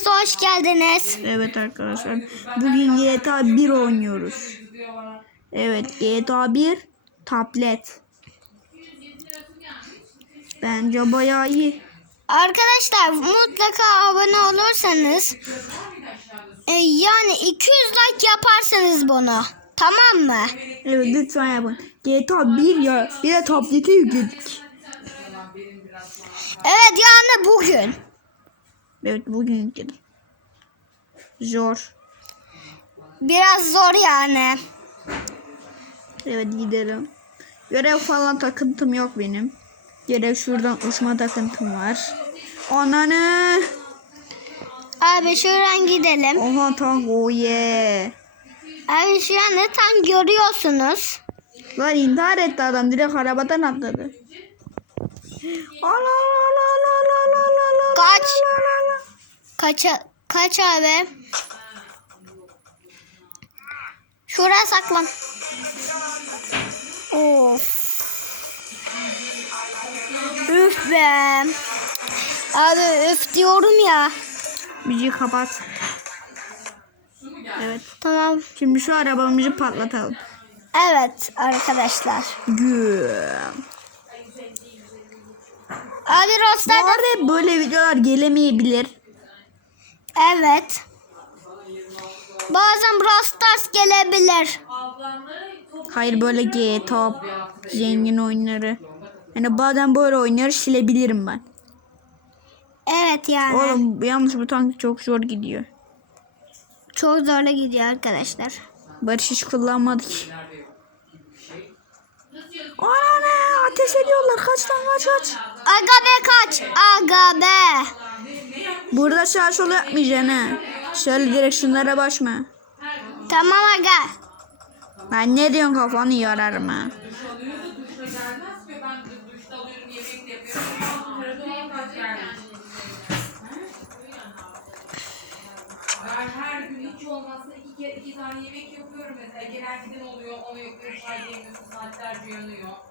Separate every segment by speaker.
Speaker 1: Hepiniz hoş geldiniz.
Speaker 2: Evet arkadaşlar. Bugün GTA 1 oynuyoruz. Evet GTA 1 tablet. Bence bayağı iyi.
Speaker 1: Arkadaşlar mutlaka abone olursanız e, yani 200 like yaparsanız bunu. Tamam mı?
Speaker 2: Evet lütfen yapın. GTA 1 ya. Bir de tablete yükledik.
Speaker 1: Evet yani bugün.
Speaker 2: Evet bugün yükledim. Zor.
Speaker 1: Biraz zor yani.
Speaker 2: Evet gidelim. Görev falan takıntım yok benim. Görev şuradan uçma takıntım var. Ananı.
Speaker 1: Abi şuradan gidelim.
Speaker 2: Oha tank oh yeah.
Speaker 1: Abi şu an ne tam görüyorsunuz.
Speaker 2: Lan intihar etti adam direkt arabadan atladı. Ala ala ala ala ala
Speaker 1: Kaç. Kaç, kaç abi? Şuraya saklan. Of. Üf be. Abi üf diyorum ya.
Speaker 2: Müziği kapat. Evet.
Speaker 1: Tamam.
Speaker 2: Şimdi şu arabamızı patlatalım.
Speaker 1: Evet arkadaşlar.
Speaker 2: Güm.
Speaker 1: Abi
Speaker 2: Bu
Speaker 1: Rockstar'da...
Speaker 2: arada böyle videolar gelemeyebilir.
Speaker 1: Evet. Bazen Brawl Stars gelebilir.
Speaker 2: Hayır böyle GTA zengin oyunları. Yani bazen böyle oyunları silebilirim ben.
Speaker 1: Evet yani.
Speaker 2: Oğlum yalnız bu tank çok zor gidiyor.
Speaker 1: Çok zorla gidiyor arkadaşlar.
Speaker 2: Barış hiç kullanmadık. Ana ne ateş ediyorlar kaç lan kaç kaç.
Speaker 1: Aga be kaç. Aga be.
Speaker 2: Burada sağ sol yapmayacaksın ha. Şöyle direkt şunlara başma.
Speaker 1: Tamam aga.
Speaker 2: Ben ne diyorsun kafanı yararım ha.
Speaker 3: her gün hiç olmazsa iki, kere, iki tane yemek yapıyorum mesela. Gelen giden oluyor, onu yapıyorum, çay yemiyorsun, saatlerce yanıyor.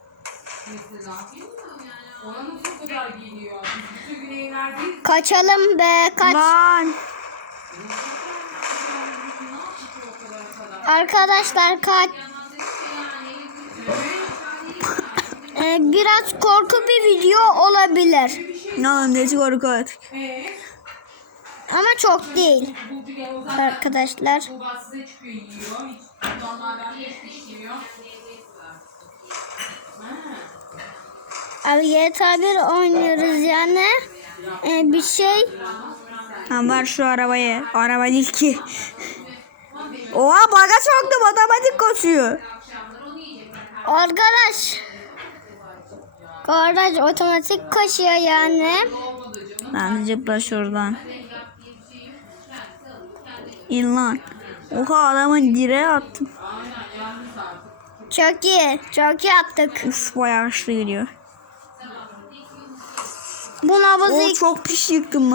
Speaker 3: Mesela. Ona nasıl o kadar geliyor? Biz bütün gün evlerdeyiz.
Speaker 1: Kaçalım be kaç.
Speaker 2: Lan.
Speaker 3: Ne yaptık ki o kadar o kadar?
Speaker 1: Arkadaşlar kaç. Ee, biraz korku bir video olabilir.
Speaker 2: Ne oğlum ne korku artık.
Speaker 3: Eee?
Speaker 1: Ama çok değil
Speaker 3: o zaten
Speaker 1: arkadaşlar.
Speaker 3: bu bak size çıkıyor yiyor. Hiç normalden hiç. Ha.
Speaker 1: Abi GTA 1 oynuyoruz yani. Ee, bir şey.
Speaker 2: Ha var şu arabayı. Araba değil ki. Oha baga soktum otomatik koşuyor.
Speaker 1: Arkadaş. Arkadaş otomatik koşuyor yani.
Speaker 2: Lan zıpla şuradan. İn lan. Oha adamın direğe attım.
Speaker 1: Çok iyi. Çok iyi yaptık.
Speaker 2: Uf bayağı hızlı gidiyor.
Speaker 1: Bu nabızı
Speaker 2: Oo çok pis yıktım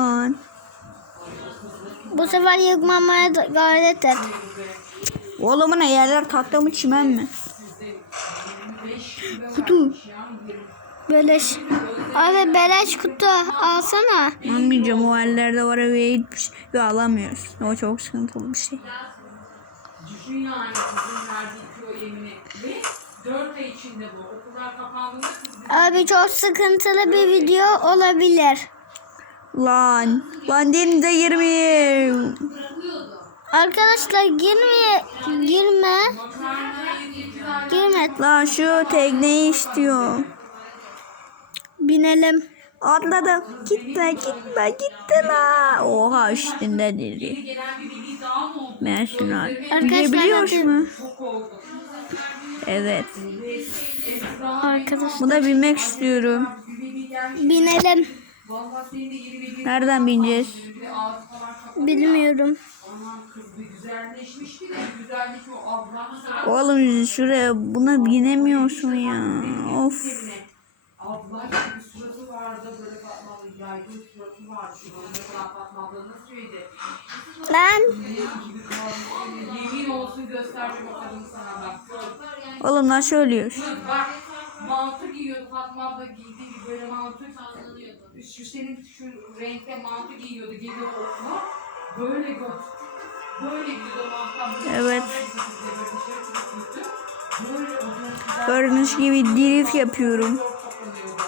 Speaker 1: bu sefer yıkmamaya gayret et.
Speaker 2: Oğlum bu ne yerler tahta mı çimen mi? Kutu.
Speaker 1: Beleş. Abi beleş kutu alsana.
Speaker 2: Almayacağım o yerlerde var eve gitmiş ve alamıyoruz. O çok sıkıntılı bir şey.
Speaker 3: Düşün yani sizin verdiği kilo yemini. Ve 4 ay içinde bu. Okullar kapandığında siz
Speaker 1: Abi çok sıkıntılı bir video olabilir.
Speaker 2: Lan. Lan denize girmeyeyim.
Speaker 1: Arkadaşlar girme girme. Girme.
Speaker 2: Lan şu tekneyi istiyor.
Speaker 1: Binelim.
Speaker 2: Atladım. Gitme gitme gitti la. Oha üstünde dedi.
Speaker 3: gelen bir veli daha mı oldu?
Speaker 2: Ben şunu al.
Speaker 1: Arkadaşlar
Speaker 2: Gidebiliyor
Speaker 1: hadi.
Speaker 2: mu?
Speaker 3: Çok oldu.
Speaker 2: Evet.
Speaker 1: Arkadaşlar
Speaker 2: Buna binmek istiyorum.
Speaker 1: Binelim.
Speaker 2: Nereden bineceğiz?
Speaker 1: Bilmiyorum.
Speaker 2: Oğlum şuraya buna binemiyorsun ya. Of.
Speaker 3: Abla gibi bir suratı vardı böyle Fatmalı yaygın suratı vardı. Şu anda falan Fatma abla nasıl söyledi?
Speaker 1: Lan
Speaker 3: Yemin olsun göstereceğim o kadını sana bak.
Speaker 2: Oğlum nasıl?
Speaker 3: Bak mantı giyiyordu Fatma abla giydiği gibi böyle mantı. Şu senin şu renkte mantı giyiyordu geliyordu okula. Böyle göt. Böyle gidiyor hatta böyle
Speaker 2: Evet. Gördüğünüz gibi drift yapıyorum.
Speaker 3: zor toplanıyordu.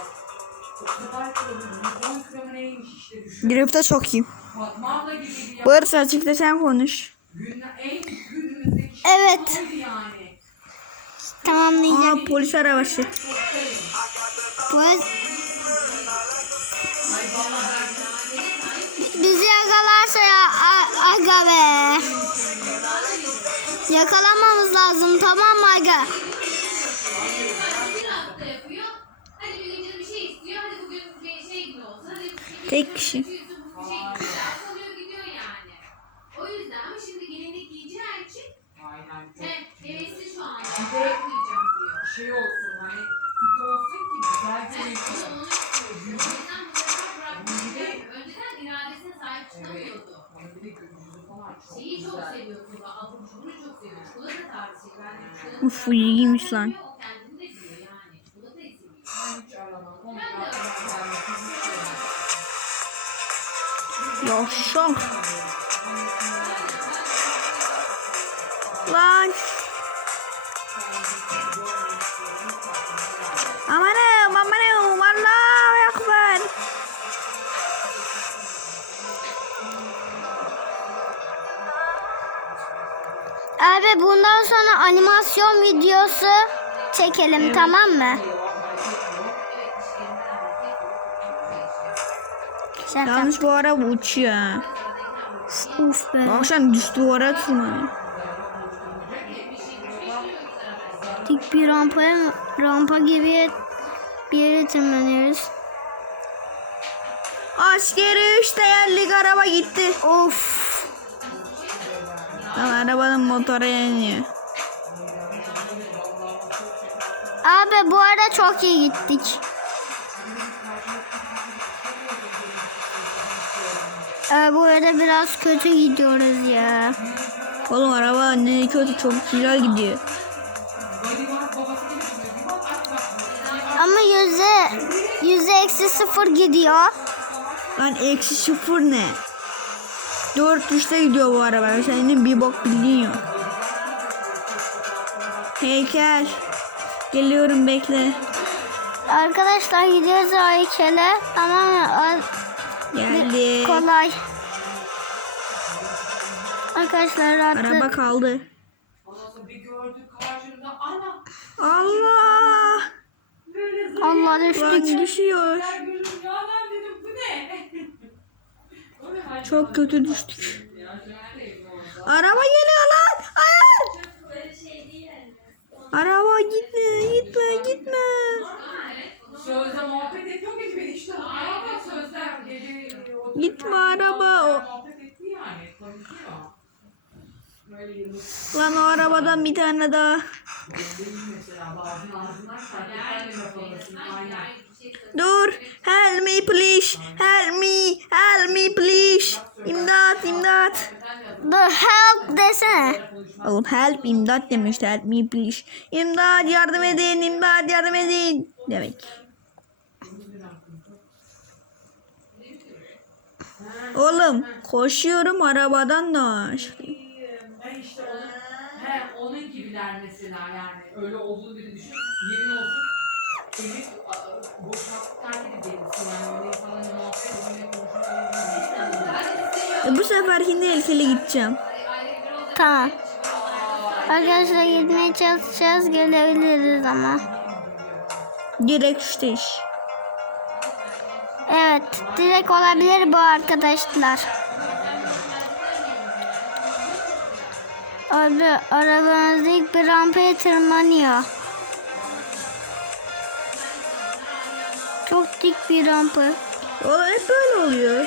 Speaker 3: O kadar kilometre, 10 kilometre neymiş işte düşün.
Speaker 2: Drift'te çok iyi. Barış açıkta sen konuş.
Speaker 3: Günler en günümüzdeki
Speaker 1: Evet. Tamamlayacağım.
Speaker 2: Aa polis arabası.
Speaker 1: Polis bizi yakalarsa ya aga be. Yakalamamız lazım tamam mı aga?
Speaker 4: bir hafta yapıyor. Hadi bir gün canım bir şey istiyor. Hadi bugün bir şey gibi olsun. Hadi bir şey
Speaker 2: Tek kişi.
Speaker 4: bir şey gidiyor. Kalıyor gidiyor yani. O yüzden ama şimdi gelinlik giyeceği için
Speaker 3: Aynen.
Speaker 4: hem hevesli şu anda.
Speaker 3: Bir de-
Speaker 4: Yapmayacağım diyor.
Speaker 3: Şey olsun hani fit olsun ki güzel
Speaker 4: O da
Speaker 3: görünsün.
Speaker 4: onu istiyor. O yüzden bu sefer bırakmıyor. Önceden iradesine sahip çıkamıyordu. Şeyi çok seviyor Tuba. Abur cuburu çok seviyor. Çikolata tarzı. Ben de çikolata
Speaker 2: Uf, lan.
Speaker 4: O kendini
Speaker 1: Abi bundan sonra animasyon videosu çekelim tamam mı? Şaka.
Speaker 2: Yalnız bu araba uçuyor.
Speaker 1: Uf be.
Speaker 2: Akşam düş duvara tırmanıyor.
Speaker 1: Dik bir rampaya mı? Rampa gibi bir yere tırmanıyoruz.
Speaker 2: Askeri üç değerlik araba gitti.
Speaker 1: Of.
Speaker 2: Lan arabanın motoru yanıyor.
Speaker 1: Abi bu arada çok iyi gittik. Ee, bu arada biraz kötü gidiyoruz ya.
Speaker 2: Oğlum araba ne kötü çok güzel gidiyor.
Speaker 1: Ama yüzde yüzde eksi sıfır gidiyor.
Speaker 2: Lan eksi sıfır ne? Dört üçte gidiyor bu araba. Senin bir bok bildiğin yok. Heykel. Geliyorum bekle.
Speaker 1: Arkadaşlar gidiyoruz heykele. Tamam mı? O-
Speaker 2: Geldi.
Speaker 1: Kolay. Arkadaşlar rahatlı.
Speaker 2: Araba kaldı. Allah.
Speaker 1: Allah
Speaker 2: Lan
Speaker 1: düştük.
Speaker 2: düşüyor.
Speaker 3: Ben gördüm ya lan dedim bu ne? O ne hal?
Speaker 2: Çok kötü düştük. Araba geliyor lan. Hayır. Araba gitme gitme gitme.
Speaker 3: Sözde muhabbet ediyor gece beni işte araba sözler
Speaker 2: Gitme araba. Lan o arabadan bir tane daha. Dur. Help me please. Help me. Help me please. İmdat imdat.
Speaker 1: The help desene.
Speaker 2: Oğlum help imdat demişti. Help me please. İmdat yardım edin. imdat yardım edin. Demek. Oğlum koşuyorum arabadan da.
Speaker 3: Ben işte onun, he, onun gibiler mesela yani öyle olduğunu biri düşün. Yemin olsun
Speaker 2: bu seferkinde ilkeli gideceğim.
Speaker 1: Tamam. Arkadaşlar gitmeye çalışacağız. Gelebiliriz ama.
Speaker 2: Direkt işte iş.
Speaker 1: Evet. Direkt olabilir bu arkadaşlar. Abi arabamız ilk bir rampaya tırmanıyor. Çok dik bir rampa.
Speaker 2: Oğlum hep böyle oluyor.